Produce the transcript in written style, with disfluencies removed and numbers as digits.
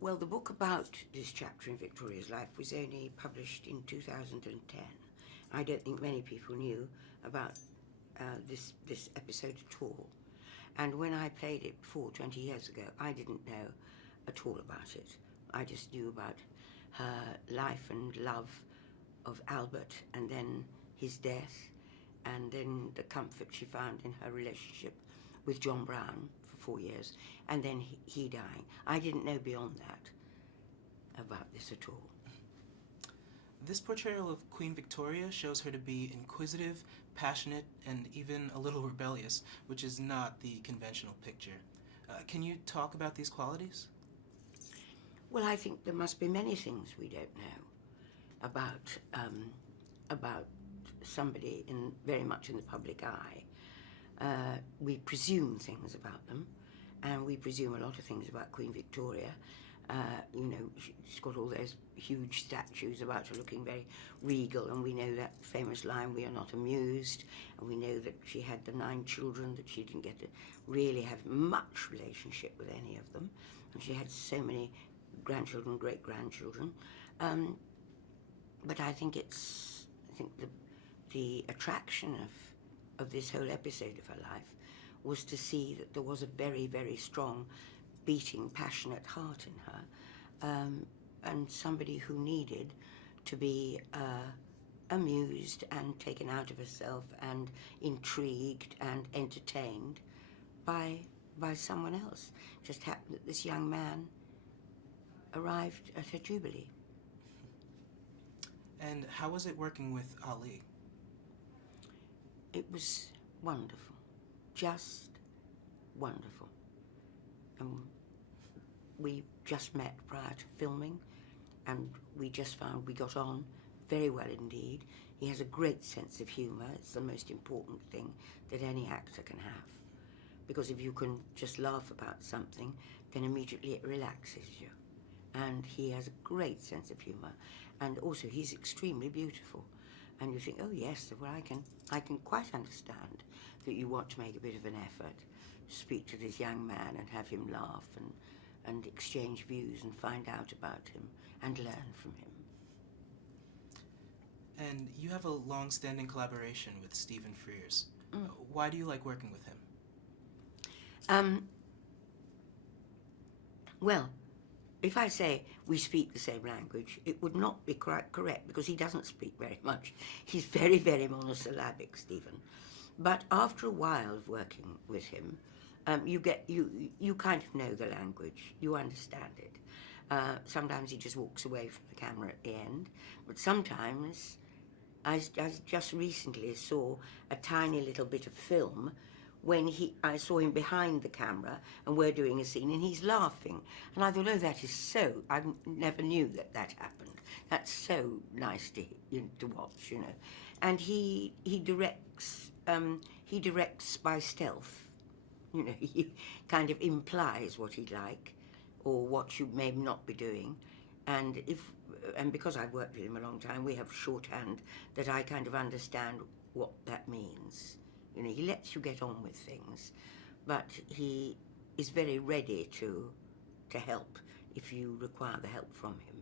Well, the book about this chapter in Victoria's life was only published in 2010. I don't think many people knew about this episode at all. And when I played it 20 years ago, I didn't know at all about it. I just knew about her life and love of Albert, and then his death, and then the comfort she found in her relationship with John Brown for 4 years, and then he dying. I didn't know beyond that about this at all. This portrayal of Queen Victoria shows her to be inquisitive, passionate, and even a little rebellious, which is not the conventional picture. Can you talk about these qualities? Well, I think there must be many things we don't know about somebody very much in the public eye. We presume things about them, and we presume a lot of things about Queen Victoria. You know, she's got all those huge statues about her looking very regal, and we know that famous line, "We are not amused," and we know that she had the 9 children, that she didn't get to really have much relationship with any of them, and she had so many grandchildren, great-grandchildren. But I think the attraction of this whole episode of her life was to see that there was a very, very strong, beating, passionate heart in her, and somebody who needed to be amused and taken out of herself and intrigued and entertained by someone else. It just happened that this young man arrived at her jubilee. And how was it working with Ali? It was wonderful, just wonderful. We just met prior to filming, and we just found we got on very well indeed. He has a great sense of humour. It's the most important thing that any actor can have, because if you can just laugh about something, then immediately it relaxes you. And he has a great sense of humour, and also he's extremely beautiful. And you think, oh yes, well I can quite understand that you want to make a bit of an effort, speak to this young man and have him laugh and exchange views and find out about him and learn from him. And you have a long-standing collaboration with Stephen Frears. Why do you like working with him? Well, if I say we speak the same language, it would not be quite correct, because he doesn't speak very much. He's very, very monosyllabic, Stephen. But after a while of working with him, you kind of know the language, you understand it. Sometimes he just walks away from the camera at the end, but sometimes, I just recently saw a tiny little bit of film when I saw him behind the camera and we're doing a scene and he's laughing. And I thought, oh, that is so, I never knew that happened. That's so nice to watch, you know. And he directs by stealth. You know, he kind of implies what he'd like or what you may not be doing. And because I've worked with him a long time, we have shorthand that I kind of understand what that means. You know, he lets you get on with things, but he is very ready to help if you require the help from him.